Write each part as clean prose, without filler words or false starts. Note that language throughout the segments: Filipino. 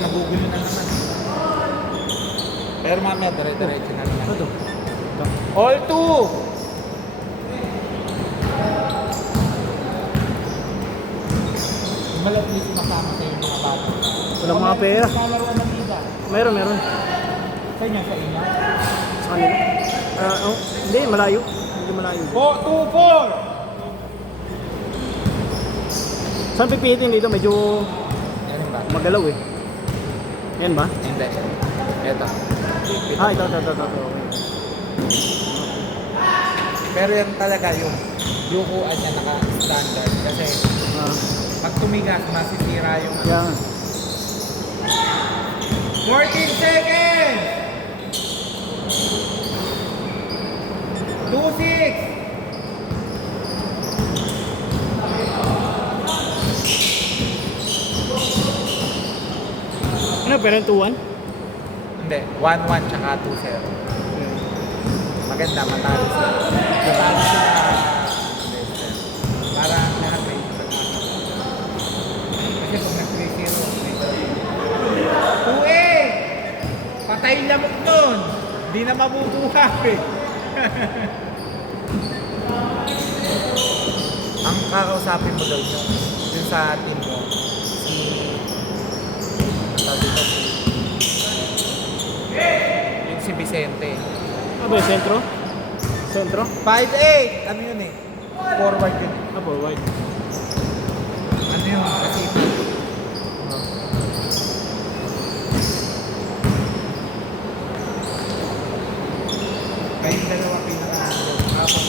magugulo na naman. Pero mamaya, dire-diretso na naman. Ito. All two! Malat dito makama kayo mga bata. Walang mga pera. Kalaro ng liga. Meron. Sa inyo, sa inyo? Sa kanila. Hindi, malayo. Hindi malayo. 2-4! Saan pipitin dito? Medyo Yan ba? magalaw eh. Yan ba? Hindi. Ito. Ito. Pero yan talaga yung yukuan niya naka-standard. Kasi pag tumigas, masisira yung... Yan. 14 seconds! 2-6! Ano, pero 2-1? Hindi, 1-1 tsaka 2-0. Maganda, matalo sila. Matalo sila. Para lahat may kasi pag nag-3-0, 2-8! Patay lamok nun! Di na mabubuhay. Ang kakausapin mo daw yun sa team mo, si Vicente. Ano ba yung sentro? Sentro? 5'8". Ano yun eh? Forward yun. Forward. Ano yun? Kasi kayong dalawa pinaka-handle. Tapos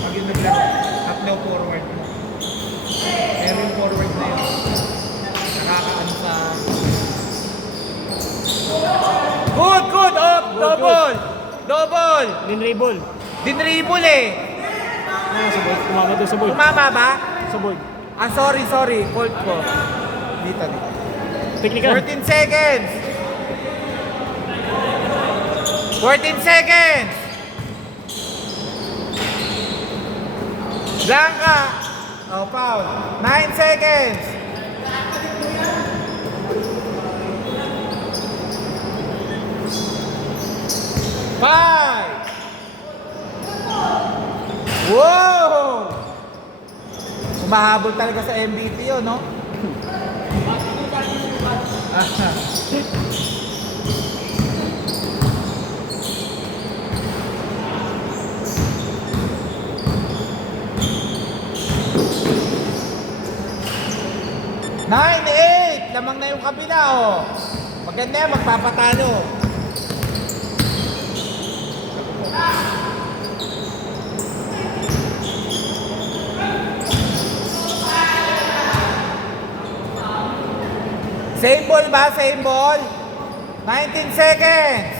pag yung naglaro, tatlo forward mo. Pero yung forward na yun, nakakaano sa... Good! Up! Double! Dinribble. Dinribble eh! Sabog. Tumama doon sa boy. Tumama ba? Sa boy. Sorry. Fault ko. Dito. Technical. 14 seconds! 14 seconds! Blanca! Foul. 9 seconds! 5! Wow! Umahabol talaga sa MVP yun, no? Nine, 8! Lamang na yung kabila, oh. Maganda yan, magpapatalo. Same ball ba? Same ball? 19 seconds.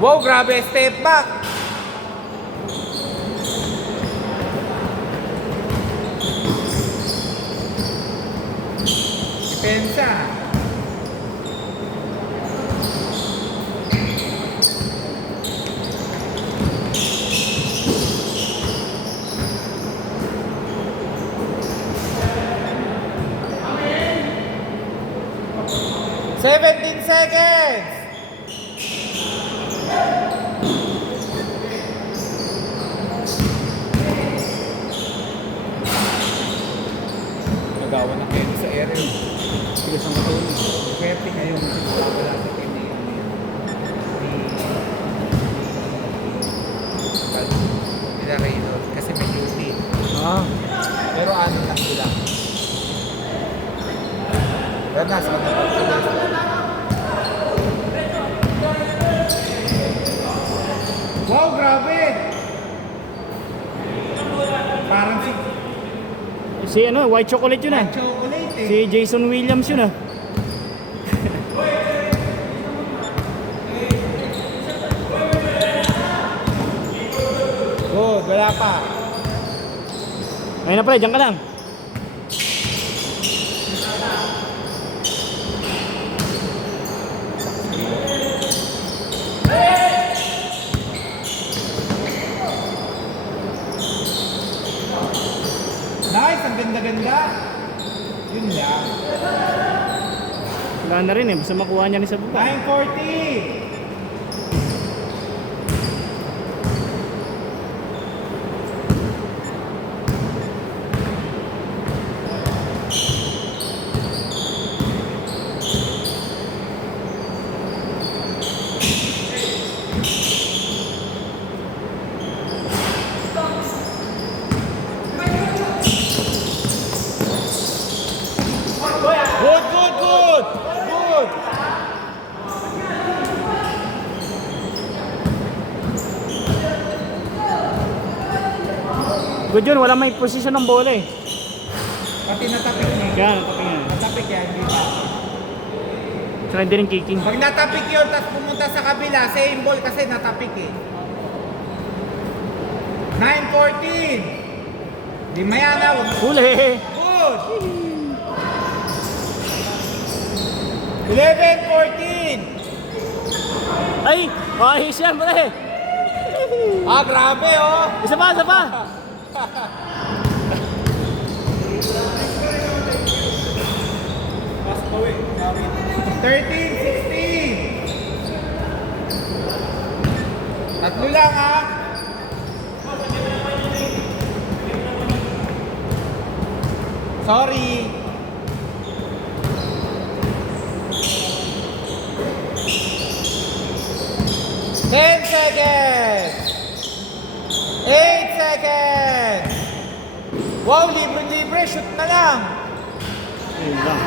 Wow, grabe. Step back. Depensa. Seventeen seconds. Nagawa na kayo sa aerial. Tigas ang katawan. Swerte ngayon. Wala sa team ni Raynor. Kasi may duty. Pero ano lang sila. Pero nasa wow, grabe! Parang Si white chocolate yun chocolate eh. Si Jason Williams yun Good, wala pa. Ayun na pala, dyan ka lang. Nice, ang ganda-ganda. Yun lang. Wala na rin eh, basta makuha niya rin sa baba. 940. Good, good, good. Good. Good yun, wala may position ng bola eh. Pati natapik niya. Kaya, natapin nga. Natapik yan, hindi pa. Saka hindi rin kicking. Pag natapik yun, tapos pumunta sa kabila, same ball kasi natapik eh. 9-14. Di mayana, wag mo. Huli! Good. 11-14. Ay! Ayos yan, pare! Ah, grabe oh. Isa pa, isa pa! Mas bawi. 13-16. Tatlo lang ha. Sorry. Ten seconds. 8 seconds. Wow, libre-libre. Shoot na lang. Ayun lang.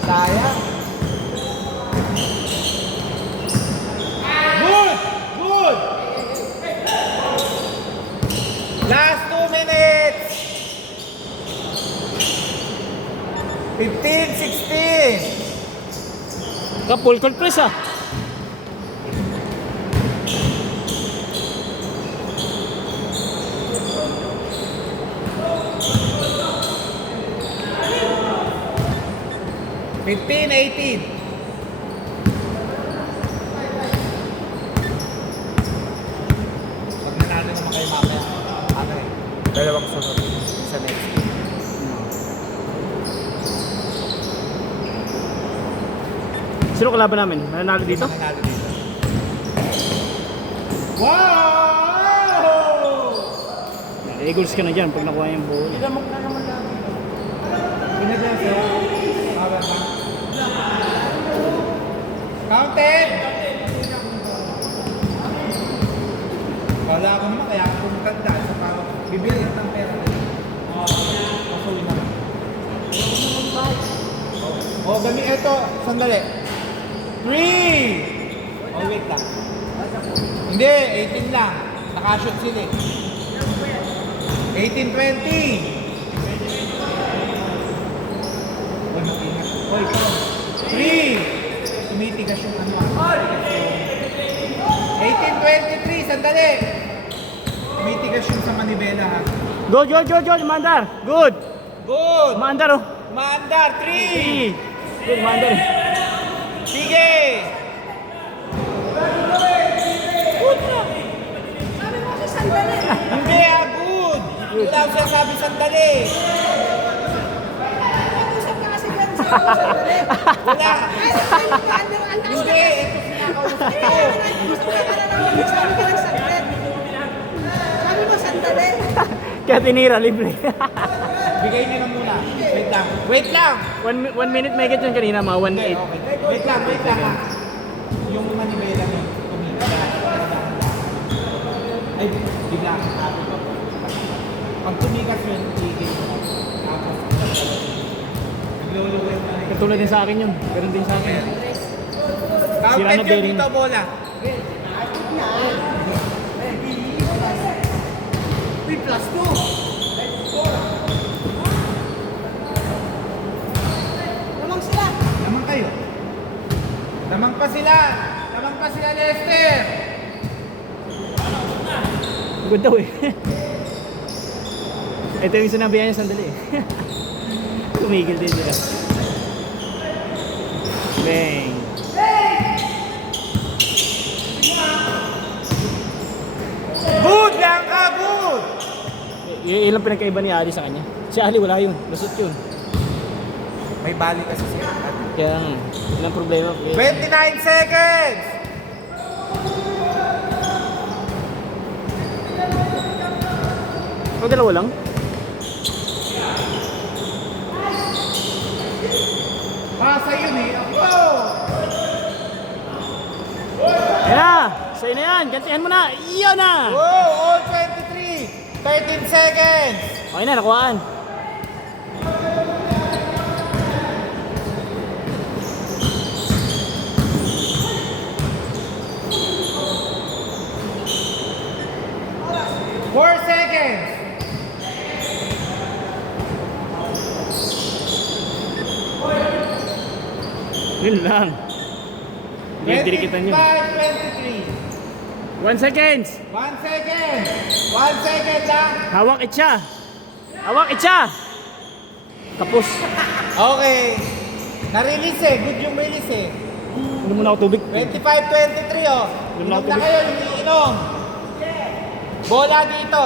Sayang. Good! Good! Last 2 minutes. 15-16. Ka full court press ah. Fifteen, 18. Pag nanalo naman kayo mamaya, ano eh, dalawang sunod sa next game. Sino kalaban namin? Nanalo dito? Nanalo dito. Wow! Eagles ka na dyan pag nakuha yung ball. Pinamok na naman namin. Pinagyan siya. Tama ba? Counted! Wala ako naman, kaya ako pumunta sa pao. Bibili ito ng pera. Pasuwi naman. Oh, gami ito. Sandali. 3! Oh, wait lang. Hindi, 18 lang. Nakashoot sila eh. 18-20. Uy, mag-ingat. Uy, ikaw. 3! Tumitigas yung ano. 18-23, sandali. Tumitigas yung sa manibela ha. Good, good, good, good, Mandar! Good! Good! Mandar oh! Maandar, 3! Good, Mandar! Sige! Sabi mo sa sandali. Hindi ah, good! Wala akong sinasabi sandali. Nag-usap ka kasi dyan sa sandali. Wala! Ay, sabi mo, ang taas Hindi! Ito sinakausap ko. Gusto ka na naman magsabi ka ng sandali. Sabi mo sandali. Kaya tinira, libre. Bigay niyo na muna. Wait lang. Wait lang! 1 minute may get yun kanina, mga 1-8. Okay. Wait lang ha. Yung manibela mo, tumigas. Ay, bigla akong sabi ko. Pag tumigas yun, tigil mo. Tapos, nagluluwin na. Katulad din sa akin yun. Ganun din sa akin. Sira Counted na yun bearing. dito, bola. Uy, plus 2. Lamang sila. Lamang kayo. Lamang pa sila. Lamang pa sila, Lester. Good daw eh. Ito yung sinabihan niya sandali eh. Tumigil din sila. Bang! Good lang ka, good. Ilang pinagkaiba ni Ali sa kanya? Si Ali wala yun. Lusot yun. May bali kasi siya. Kaya nga, yun ang problema. 29 seconds! O, dalawa lang? Pasa yun eh. Ako! Ayan na! Sa'yo na yan! Gantihan mo na! Iyan na! Whoa! All 23! 13 seconds! Okay na, nakuhaan. Four seconds! Yun lang. Dinikitan nyo. 23. 1 seconds! 1 second! 1 second lang! Hawak itcha! Hawak itcha! Kapos. Okay. Na-release eh. Good yung release eh. Ano muna ako tubig? 25-23 oh. Inom Inom na na tubig. kayo, iniinom. Bola dito.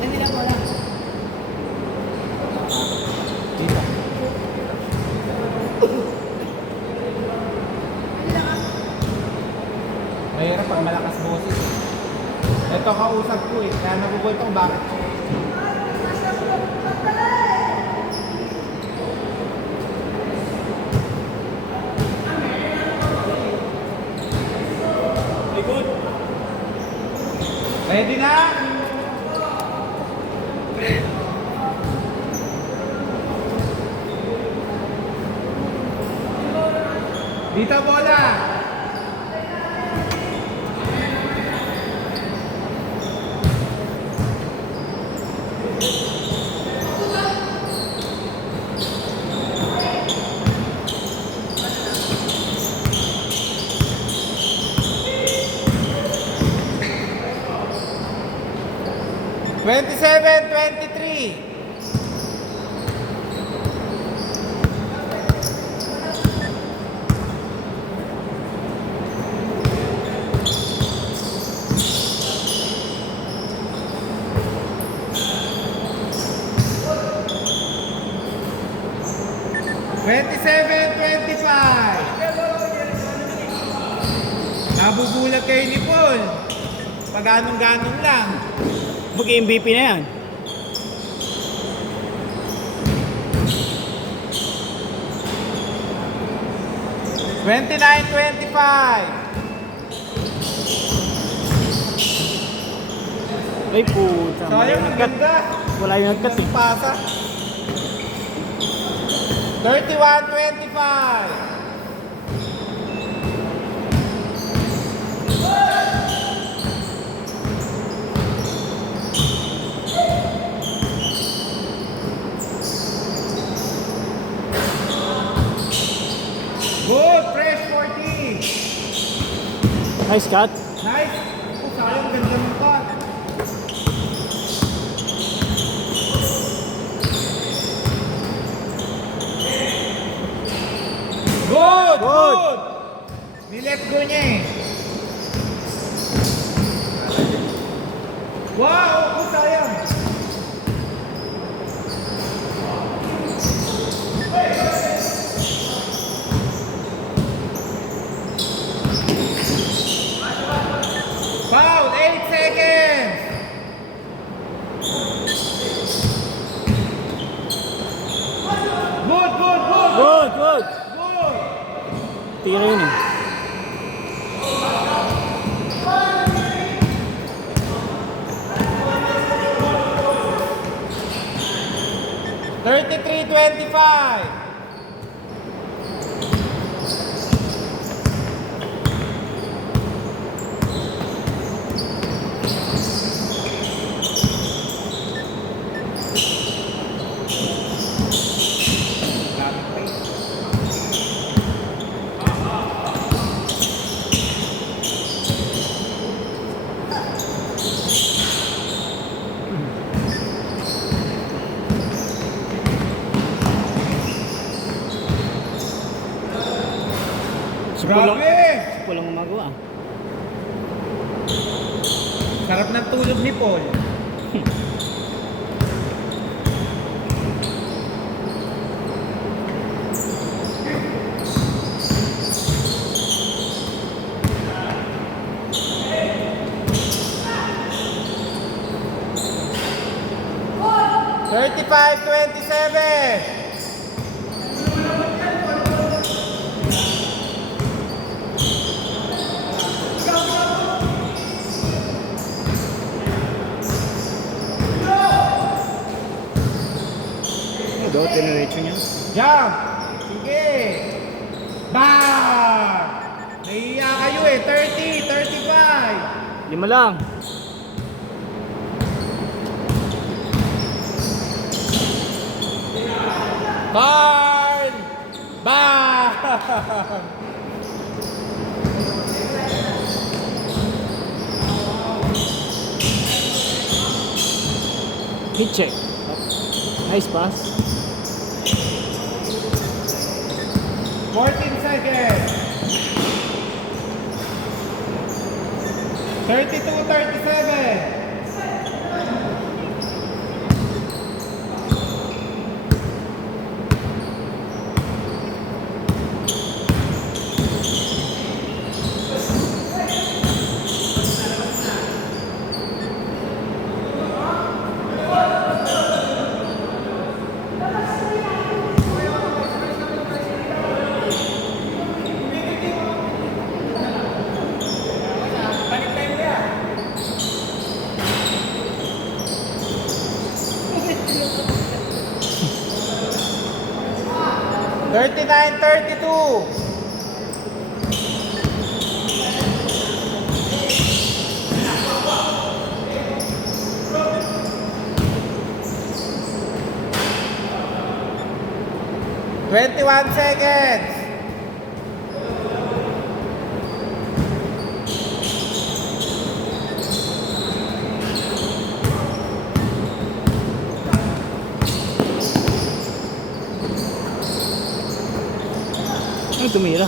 Kanila bola. Dito. Mahirap pag malakas boses eh. Ito kausap ko eh. Kaya nabubuhay ko bakit. Ready na? Dito bola. 27-23. Nabubulag kayo ni Paul. Pag anong-ganong lang. Mag-MVP na yan. Twenty-nine, 25. Ay puta. Wala Sayang, yung ang nagkat. ganda. Wala yung nagkat eh. Pasa. 31, 25. Good, fresh 40. Nice cut. Nice. Oh, sayang, ganda ng cut. Good, good. Nilet go niya eh. Wow, oh, sayang. Foul, 8 seconds. Good, good, good. Good, good. Good. Tira yun eh. Thirty-three, 25. Paul ang gumagawa. Sarap ng tulog ni Paul. $35-27. Ano daw, tiniretso niya? Jump! Sige! Bang! Nahiya kayo eh. 30, 35. 5 lang. Bang! Bang! Hit check. Nice pass. 14 seconds. 32-37. Thirty-nine, 32. Twenty-one seconds. Ay, tumira.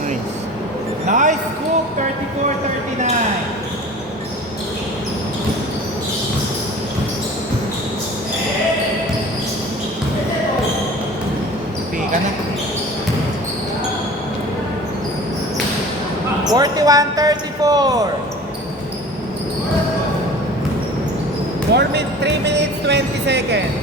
Nice. Nice scoop, 34-39. Pika na. 41-34. 3 minutes 20 seconds.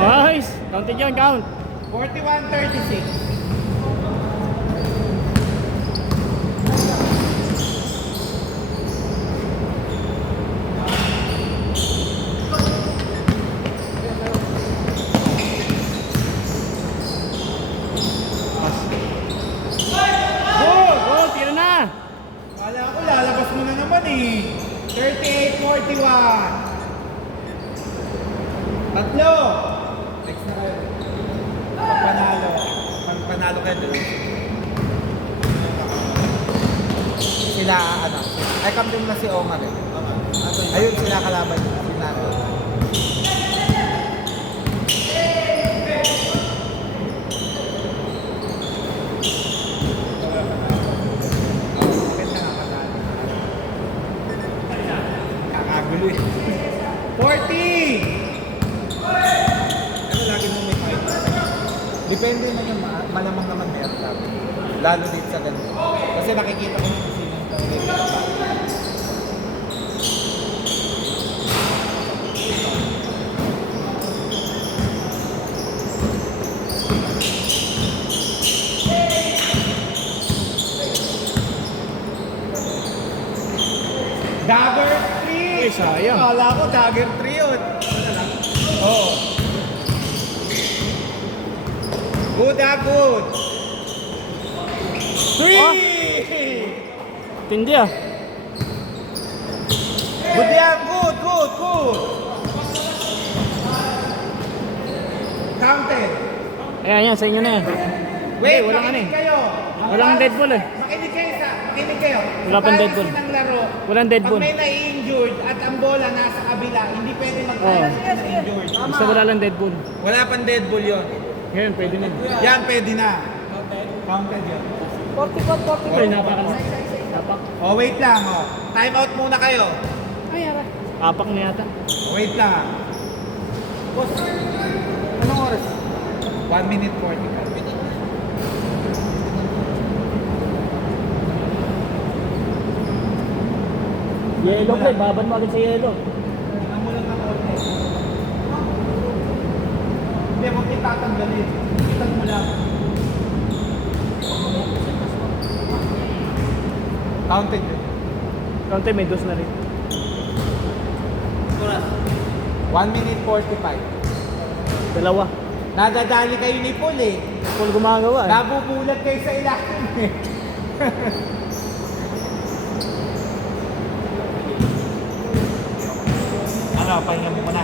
Nice. Counted yan, count. 41-36. Oh, tira na. Kala ko lalabas mo na naman eh. 38-41. Tatlo. Next na kayo. Pagpanalo. Pagpanalo kayo doon. Sila ano. Ay kamding na si Omar eh. Ayun sila kalaban. Sila. Kakagulo eh. 40! Ano lagi mo may fight? Depende na yung malamang naman meron lagi. Lalo dito sa ganito. Kasi nakikita ko yung sino yung tawag. Dagger 3! Ay, sayang. Kala ko Dagger 3 yun. Oo. Good, good. 3! Tindi ah. Good yan, good. Counted. Ayan, yan, sa inyo na yan. Wait, walang ano eh. makinig kayo. Walang dead ball eh. Makinig kayo. Wala pang dead ball. Policy ng laro, Walang dead ball. pag may na-injured at ang bola nasa kabila, hindi pwede mag-policy ng injured. Basta wala lang dead ball. Wala pang dead ball yun. Ngayon, pwede na. Yan, pwede na. Counted yun. 44, 44. Ay, napakan. Apak. Oh, wait lang. Oh. Time out muna kayo. Ay, ara. Apak na yata. Wait lang. Boss, anong oras? 1 minute 45. Yellow play, baban mo agad sa yellow. Tingnan mo lang ng konti. Hindi, huwag kita tatanggalin. Kitang mo lang. Counted yun. Counter, may dos na rin. 1 minute 45. Dalawa. Nadadali kayo ni Paul eh. Paul gumagawa eh. Nabubulag kayo sa ilalim eh. Ano, pahinga mo muna.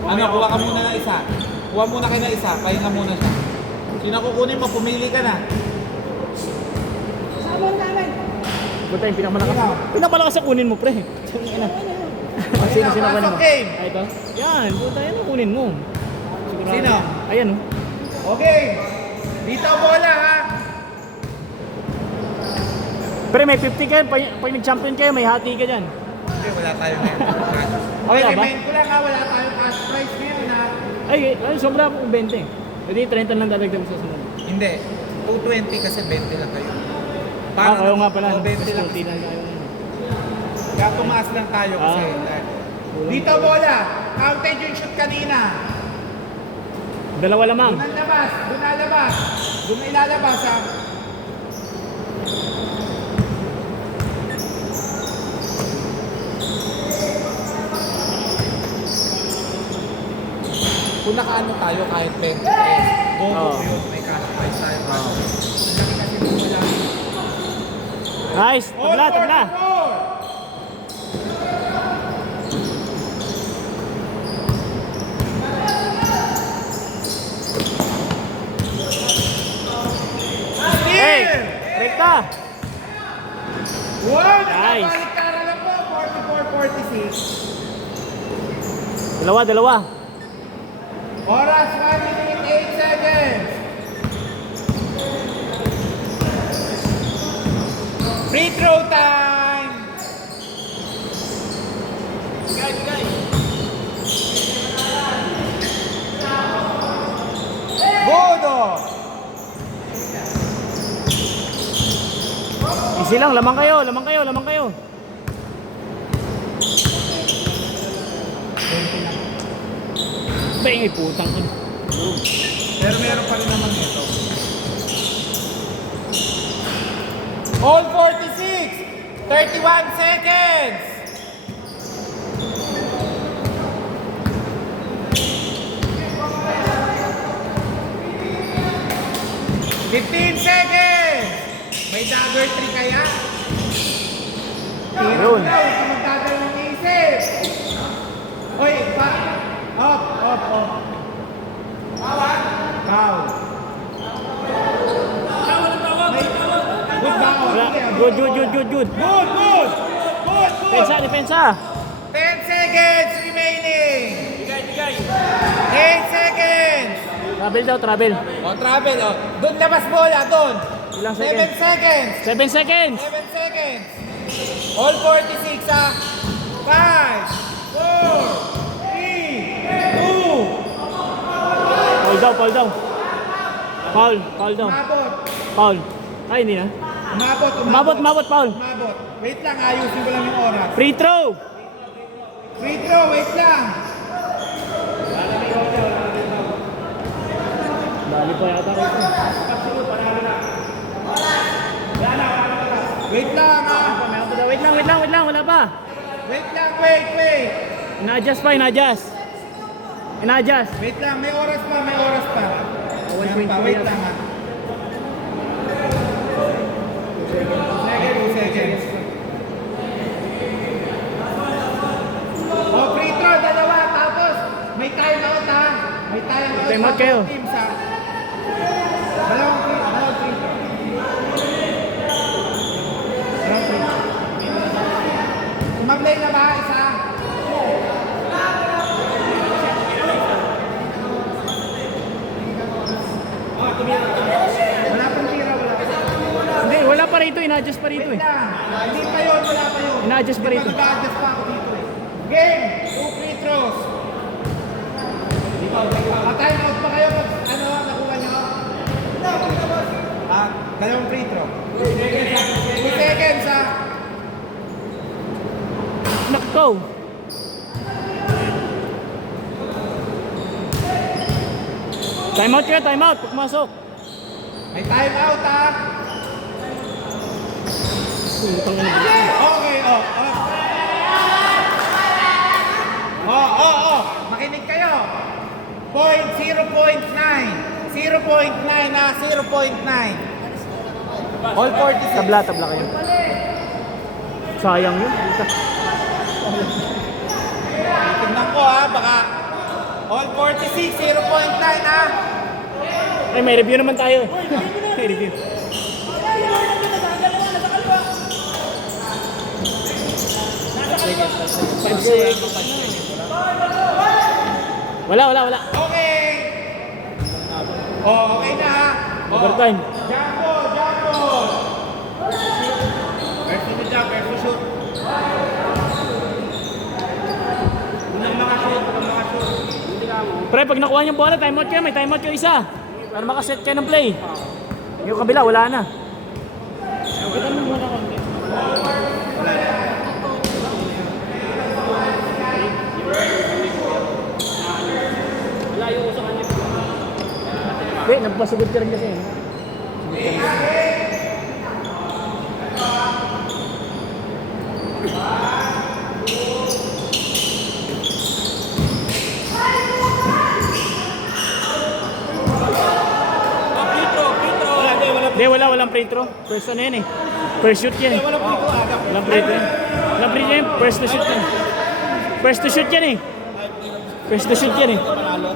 Ano, kuha ka muna ng isa. Kuha muna kayo ng isa, pahinga muna siya. Sino kukunin mo, pumili ka na. Sabon namin. Buta yung pinakamalakas. Pinakamalakas sa kunin mo, pre. Sino sino ba Pasok mo? game. Ay, ito? Yan, buta yan ang kunin mo. Sigurado. Sino? Ayan oh. Okay. Dito bola ha. Pre, may 50 kayo. Pag nag-champion kayo, may hati ka dyan. Okay, wala tayo ngayon. Okay, Wala ba? remind ko lang ha, wala tayong cash prize ngayon ha. Ay, sobra po 20. Hindi, 30 lang dadagdag mo sa sunod. Hindi. 220 kasi 20 lang kayo. Kayo nga pala. Oh, 20 lang. 40 lang kayo. Kaya tumaas lang tayo kasi. Dito bola. Counted yung shoot kanina. Dalawa lamang. Doon ang labas. Doon ang labas. Doon na ilalabas ha. Kung nakaano tayo kahit 20 bobo Oo. yun. May cash prize tayo. Oo. Laki kasi wala. Nice. Tabla, tabla. Hey! Rekta! Wow! Nice. Nagkabaliktaran lang po. 44-46. Dalawa, dalawa. Oras 1 minute 8 seconds. Free throw time. Bodo. Easy lang, lamang kayo, lamang kayo, lamang kayo. Bang, putang ina. Pero meron pa rin naman ito. All 46. 31 seconds. $15 seconds. May dagger 3 kaya? Yun. Ikaw, magdadalawang isip. Hoy, pa. Up, up, up. Foul. Good back. Wala. Good, good, good, good, good. Good, good. Good, good. Depensa, depensa. 10 seconds remaining. 8 seconds. Travel daw, travel. O, travel, o. Doon labas bola, doon. Ilang 7 seconds? seconds. 7 seconds. 7 seconds. All 46, ha. 5, 4, 3, 2. Foul daw, foul daw. Foul, foul daw. Umabot. Foul. Ay, hindi na. Umabot, Umabot, umabot, foul. Umabot. Wait lang, ayusin ko lang yung oras. Free throw. Free throw, wait lang. Dali pa yata rin. Wait lang, ha. Wait lang, wait lang, wait lang. Wala pa. Wait lang, wait, wait. Ina-adjust pa, ina-adjust. Ina-adjust. Wait lang, may oras pa, may oras pa. Ayan 1.2 pa, wait lang, ha. 2 seconds. Oh, free throw, dalawa. Tapos, may time out, ha. May May time Time out kayo. Team sa dalawang free throw. Sumablay na ba? Isa? Wala pang tira, wala pa. Hindi, wala pa rito. Ina-adjust pa rito eh. Hindi pa yun, wala pa yun. Ina-adjust pa rito. Mag-adjust pa ako dito eh. Game! 2 free throws. Time out pa kayo pag ano, nakuha nyo? Dalawang free throw. 2 seconds ha. Nakto. Time out kayo, time out. Pagmasok. May time out ha. Putang ina. Okay, makinig kayo. Point 0.9. 0.9 na 0.9. All 46. Tabla kayo. Sayang yun. Tingnan ko ha, baka all 46, 0.9 ha. Ay, may review naman tayo. May review. Wala. Okay. Okay na ha. Overtime. Jump ball. First to jump, first to shoot. Unang mga shoot. Pre, pag nakuha niyong bola, timeout kayo. May timeout kayo isa. Para makaset kayo ng play. Yung kabila, wala na. Kita mo muna konti. Wala yung uso kanya. Wait, nagpasugod ka rin kasi. Hindi, walang free throw. First ano yan eh. First shoot yan. Walang free throw. Walang free throw yan. First to shoot yan. First to shoot yan eh. First to shoot yan eh.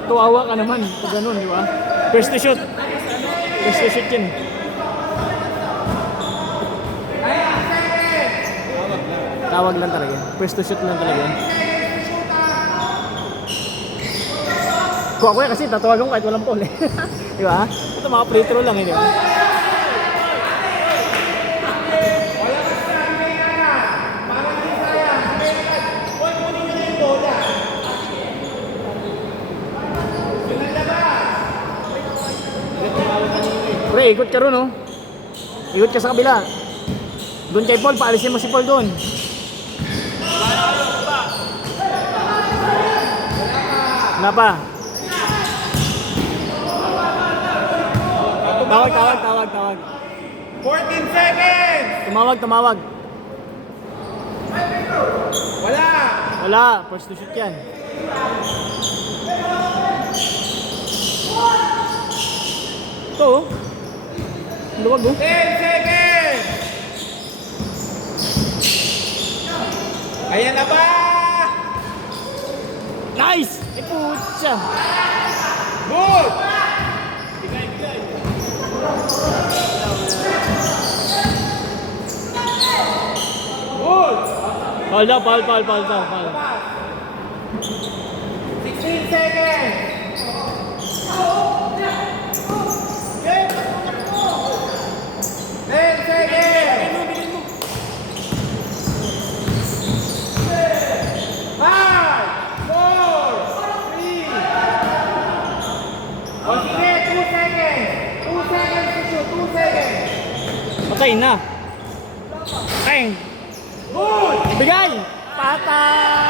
Tuwawa ka naman. Pag ganun, di ba? First to shoot. First to shoot yan eh. Tawag lang talaga. First to shoot lang talaga yan. Kung ako yan kasi tatawagan ko kahit walang ball eh. Di ba? Ito mga free throw lang eh, di ba? Pre, ikot ka ron, oh. Ikot ka sa kabila. Doon kay Paul, paalisin mo si Paul doon. Wala pa. Tawag. 14 seconds! Tumawag. Wala! First to shoot yan. Ito, oh. Luwag, oh. 10 seconds! Ayan na ba? Nice! Putya. Good! Good! Foul daw, foul. 16 seconds! 10 seconds! 5, 4, 3. O sige, 2 seconds. 2 seconds to shoot, 2 seconds. Patay na. Bang! Good! Ibigay! Patay!